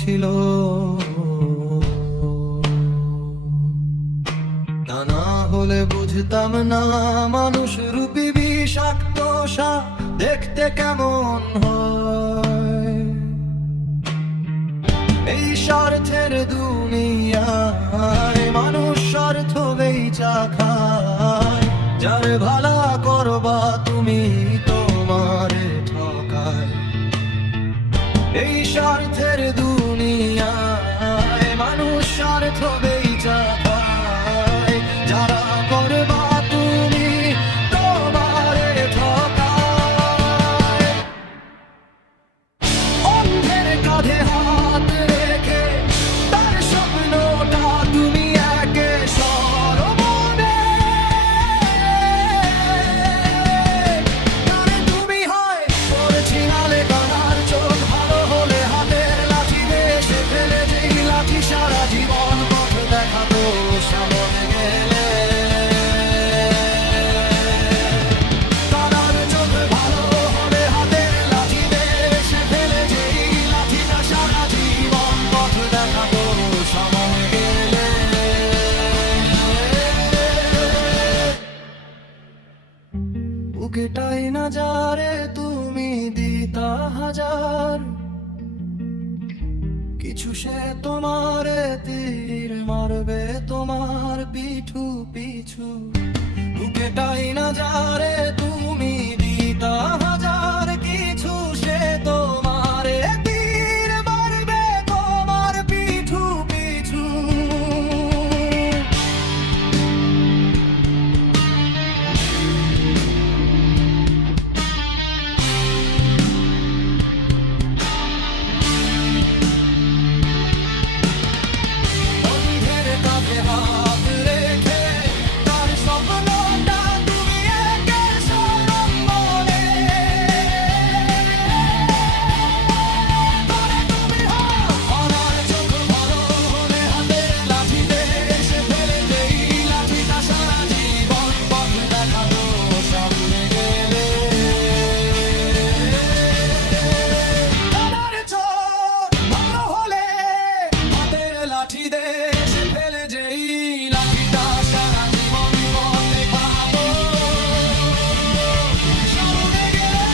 ছিল, তা না হলে বুঝতাম না মানুষ রূপী বিষাক্ত সাপ দেখতে কেমন হয়। এই স্বার্থের দুনিয়ায় মানুষ স্বার্থ বেচা খায়, যার ভালা করবা তুমি তোমারে ঠকায়। এই স্বার্থের দুনিয়ায় মানুষ স্বার্থ বেচা খায়, যারা করবা তুমি তোমারে ঠকায়। অন্ধের কাঁধে হাত রেখে তার স্বপ্নটা তুমি একে সরমনে, তুমি হয় পড়েছি নালে কানার চোখ, ভালো হলে হাতের লাঠি দেশে ফেলে যেই লাঠি সারা জীবন পথ দেখাতো সামনে গেলে। কানার চোখ ভালো হলে হাতের লাঠি দেশে ফেলে যেই লাঠিটা সারা জীবন পথ দেখাতো সামনে গেলে। বুকেটাই না যারে তুমি দিতা হাজার, কিছু সে তোমারে তীর মারবে তোমার পিছু পিছু। বুকেটাই না যারে তুমি দিতা হাজার, কিছু সে তোমারে তীর মারবে তোমার পিছু পিছু। অন্ধের কাঁধে হাত রেখে তার স্বপ্নটা তুমি একে সরমনে, তুমি হও আমার চোখ ভালো হলে হাতের লাঠি দেশে ফেলে যেই লাঠিটা সারা জীবন পথ দেখাতো সামনে গেলে। আমার চোখ ভালো হলে হাতের লাঠি দেশে ফেলে যেই লাঠিটা সারা জীবন পথ দেখাতো সামনে গেলে।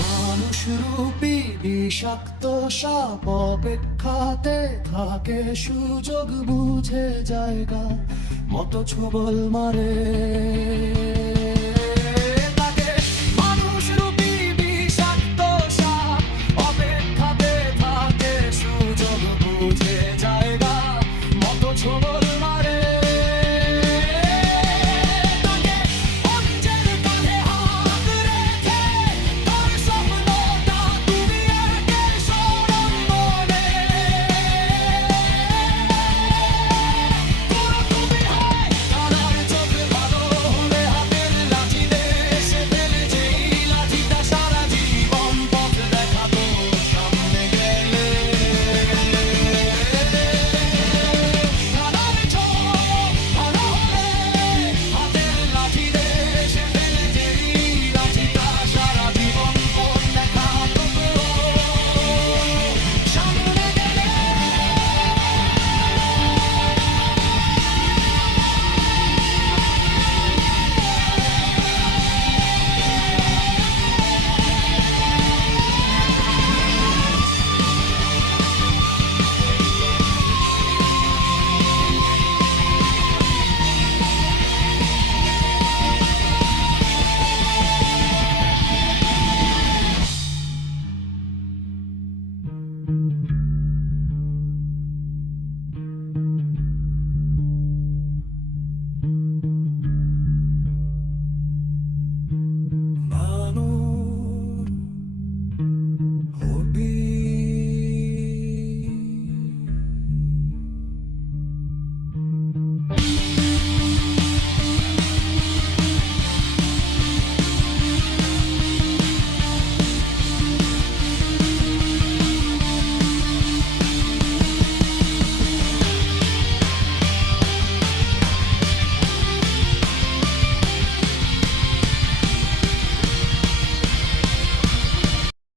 মানুষ রূপী বিষাক্ত সাপ অপেক্ষাতে থাকে সুযোগ বুঝে জায়গা মতো ছোবল মারে।